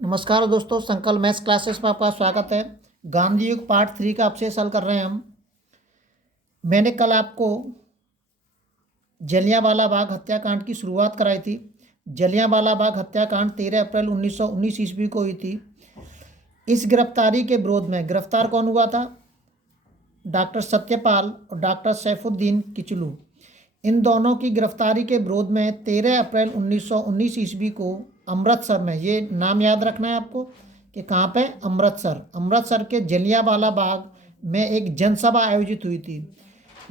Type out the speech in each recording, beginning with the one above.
नमस्कार दोस्तों, संकल्प मैथ्स क्लासेस में आपका स्वागत है। गांधी युग पार्ट 3 का आपसे हल कर रहे हैं हम। मैंने कल आपको जलियांवाला बाग हत्याकांड की शुरुआत कराई थी। जलियांवाला बाग हत्याकांड 13 अप्रैल 1919 ईस्वी को हुई थी। इस गिरफ्तारी के विरोध में गिरफ्तार कौन हुआ था? डॉक्टर सत्यपाल और डॉक्टर सैफुद्दीन किचलू। इन दोनों की गिरफ्तारी के विरोध में 13 अप्रैल 1919 ईस्वी को अमृतसर में, ये नाम याद रखना है आपको कि कहाँ पे, अमृतसर के जलियांवाला बाग में एक जनसभा आयोजित हुई थी,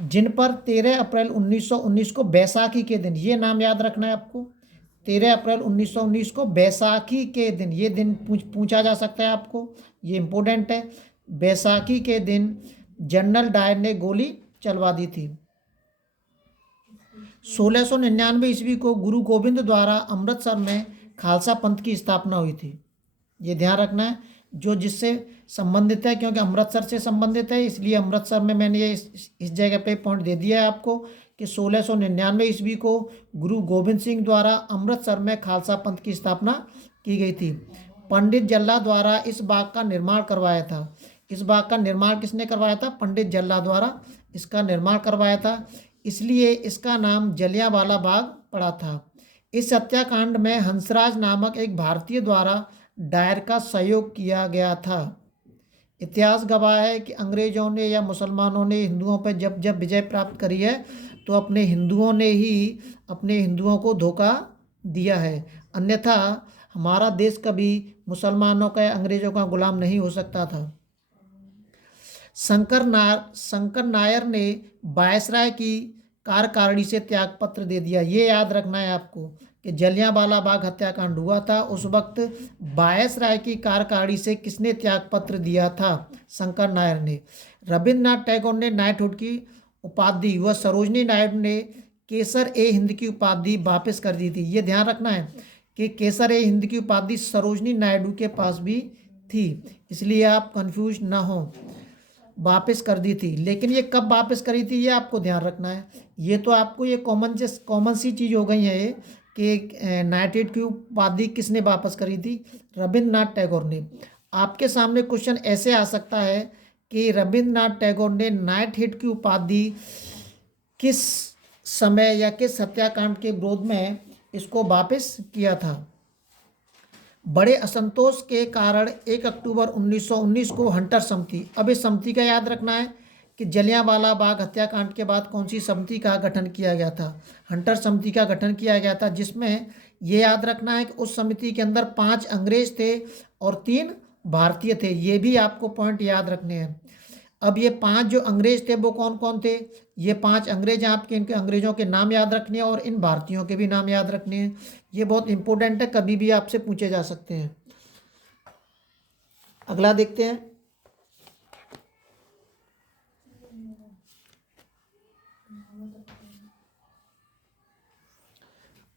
जिन पर 13 अप्रैल 1919 को बैसाखी के दिन, ये नाम याद रखना है आपको, 13 अप्रैल 1919 को बैसाखी के दिन, ये दिन पूछा जा सकता है आपको, ये इम्पोर्टेंट है। बैसाखी के दिन जनरल डायर ने गोली चलवा दी थी। 1699 ईस्वी को गुरु गोविंद द्वारा अमृतसर में खालसा पंथ की स्थापना हुई थी। ये ध्यान रखना है, जो जिससे संबंधित है, क्योंकि अमृतसर से संबंधित है, इसलिए अमृतसर में मैंने ये इस जगह पे पॉइंट दे दिया है आपको कि 1699 ईस्वी को गुरु गोविंद सिंह द्वारा अमृतसर में खालसा पंथ की स्थापना की गई थी। पंडित जल्ला द्वारा इस बाग का निर्माण करवाया था। इस बाग का निर्माण किसने करवाया था? पंडित जल्ला द्वारा इसका निर्माण करवाया था, इसलिए इसका नाम जलियांवाला बाग पड़ा था। इस हत्याकांड में हंसराज नामक एक भारतीय द्वारा डायर का सहयोग किया गया था। इतिहास गवाह है कि अंग्रेजों ने या मुसलमानों ने हिंदुओं पर जब जब विजय प्राप्त करी है, तो अपने हिंदुओं को धोखा दिया है। अन्यथा हमारा देश कभी मुसलमानों का या अंग्रेजों का गुलाम नहीं हो सकता था। शंकर नायर ने वायसराय की कार्यकारिणी से त्यागपत्र दे दिया। ये याद रखना है आपको कि जलियांवाला बाग हत्याकांड हुआ था, उस वक्त वायसराय की कार्यकारिणी से किसने त्यागपत्र दिया था? शंकर नायर ने। रविन्द्रनाथ टैगोर ने नाइटहुड की उपाधि व सरोजनी नायडू ने केसर ए हिंद की उपाधि वापस कर दी थी। ये ध्यान रखना है कि केसर ए हिंद की उपाधि सरोजनी नायडू के पास भी थी, इसलिए आप कंफ्यूज ना हो। वापस कर दी थी, लेकिन ये कब वापस करी थी ये आपको ध्यान रखना है। ये तो आपको ये कॉमन सी चीज़ हो गई है ये कि नाइटहुड की उपाधि किसने वापस करी थी? रविन्द्रनाथ टैगोर ने। आपके सामने क्वेश्चन ऐसे आ सकता है कि रविन्द्रनाथ टैगोर ने नाइटहुड की उपाधि किस समय या किस हत्याकांड के विरोध में इसको वापस किया था? बड़े असंतोष के कारण 1 अक्टूबर 1919 को हंटर समिति, अब इस समिति का याद रखना है कि जलियांवाला बाग हत्याकांड के बाद कौन सी समिति का गठन किया गया था? हंटर समिति का गठन किया गया था, जिसमें ये याद रखना है कि उस समिति के अंदर 5 अंग्रेज थे और 3 भारतीय थे। ये भी आपको पॉइंट याद रखने हैं। अब ये 5 जो अंग्रेज थे वो कौन कौन थे? ये 5 अंग्रेज हैं आपके, इनके अंग्रेजों के नाम याद रखने हैं और इन भारतीयों के भी नाम याद रखने हैं। ये बहुत इंपॉर्टेंट है, कभी भी आपसे पूछे जा सकते हैं। अगला देखते हैं।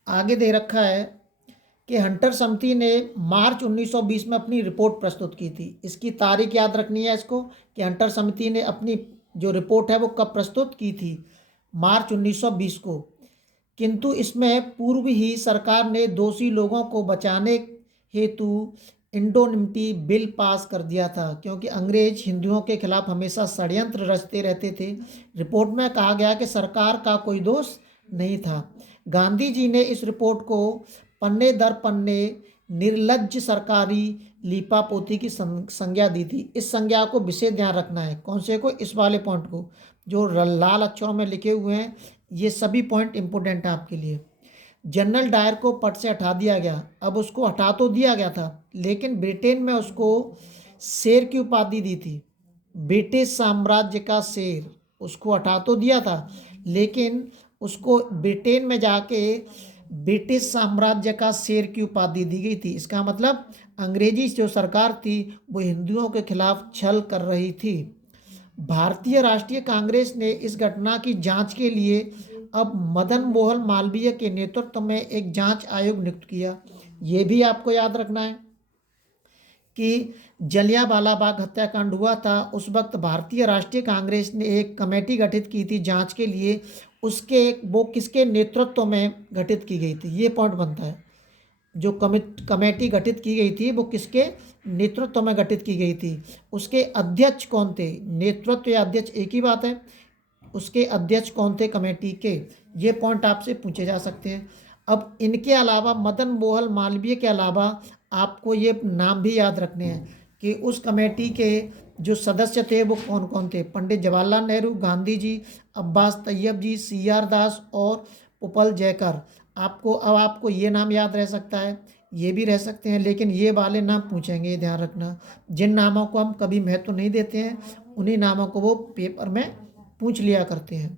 आगे दे रखा है कि हंटर समिति ने मार्च 1920 में अपनी रिपोर्ट प्रस्तुत की थी। इसकी तारीख याद रखनी है इसको कि हंटर समिति ने अपनी जो रिपोर्ट है वो कब प्रस्तुत की थी? मार्च 1920 को। किंतु इसमें पूर्व ही सरकार ने दोषी लोगों को बचाने हेतु इंडोनिमिटी बिल पास कर दिया था, क्योंकि अंग्रेज हिंदुओं के खिलाफ हमेशा षड्यंत्र रचते रहते थे। रिपोर्ट में कहा गया कि सरकार का कोई दोष नहीं था। गांधी जी ने इस रिपोर्ट को पन्ने दर पन्ने निर्लज्ज सरकारी लीपापोती की संज्ञा दी थी। इस संज्ञा को विशेष ध्यान रखना है। कौन से को? इस वाले पॉइंट को, जो लाल अक्षरों में लिखे हुए हैं। ये सभी पॉइंट इंपोर्टेंट है आपके लिए। जनरल डायर को पद से हटा दिया गया। अब उसको हटा तो दिया गया था, लेकिन ब्रिटेन में उसको शेर की उपाधि दी थी। ब्रिटिश साम्राज्य का शेर, उसको हटा तो दिया था, लेकिन उसको ब्रिटेन में जाके ब्रिटिश साम्राज्य का शेर की उपाधि दी गई थी। इसका मतलब अंग्रेजी जो सरकार थी वो हिंदुओं के खिलाफ छल कर रही थी। भारतीय राष्ट्रीय कांग्रेस ने इस घटना की जांच के लिए अब मदन मोहन मालवीय के नेतृत्व में एक जांच आयोग नियुक्त किया। ये भी आपको याद रखना है कि जलियांवाला बाग हत्याकांड हुआ था, उस वक्त भारतीय राष्ट्रीय कांग्रेस ने एक कमेटी गठित की थी जांच के लिए। उसके वो किसके नेतृत्व में गठित की गई थी? ये पॉइंट बनता है। जो कमेटी गठित की गई थी वो किसके नेतृत्व में गठित की गई थी, उसके अध्यक्ष कौन थे, नेतृत्व या अध्यक्ष एक ही बात है, उसके अध्यक्ष कौन थे कमेटी के, ये पॉइंट आपसे पूछे जा सकते हैं। अब इनके अलावा मदन मोहन मालवीय के अलावा आपको ये नाम भी याद रखने हैं कि उस कमेटी के जो सदस्य थे वो कौन कौन थे, पंडित जवाहरलाल नेहरू, गांधी जी, अब्बास तैयब जी, CR दास और उपल जयकर। आपको ये नाम याद रह सकता है, ये भी रह सकते हैं, लेकिन ये वाले नाम पूछेंगे, ये ध्यान रखना। जिन नामों को हम कभी महत्व नहीं देते हैं उन्हीं नामों को वो पेपर में पूछ लिया करते हैं।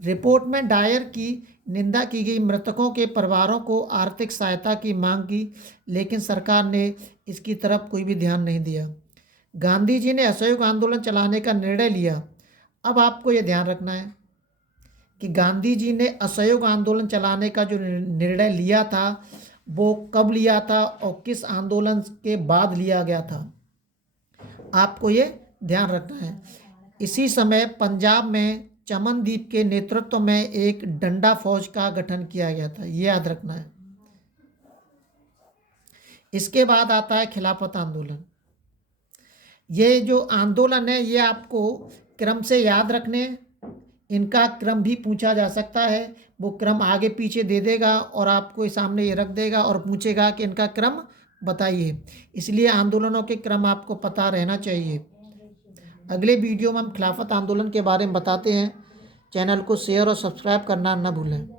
रिपोर्ट में डायर की निंदा की गई, मृतकों के परिवारों को आर्थिक सहायता की मांग की, लेकिन सरकार ने इसकी तरफ कोई भी ध्यान नहीं दिया। गांधी जी ने असहयोग आंदोलन चलाने का निर्णय लिया। अब आपको ये ध्यान रखना है कि गांधी जी ने असहयोग आंदोलन चलाने का जो निर्णय लिया था वो कब लिया था और किस आंदोलन के बाद लिया गया था, आपको ये ध्यान रखना है। इसी समय पंजाब में चमनदीप के नेतृत्व में एक डंडा फौज का गठन किया गया था, ये याद रखना है। इसके बाद आता है खिलाफत आंदोलन। ये जो आंदोलन है ये आपको क्रम से याद रखने हैं, इनका क्रम भी पूछा जा सकता है, वो क्रम आगे पीछे दे देगा और आपको सामने ये रख देगा और पूछेगा कि इनका क्रम बताइए, इसलिए आंदोलनों के क्रम आपको पता रहना चाहिए। अगले वीडियो में हम खिलाफत आंदोलन के बारे में बताते हैं। चैनल को शेयर और सब्सक्राइब करना न भूलें।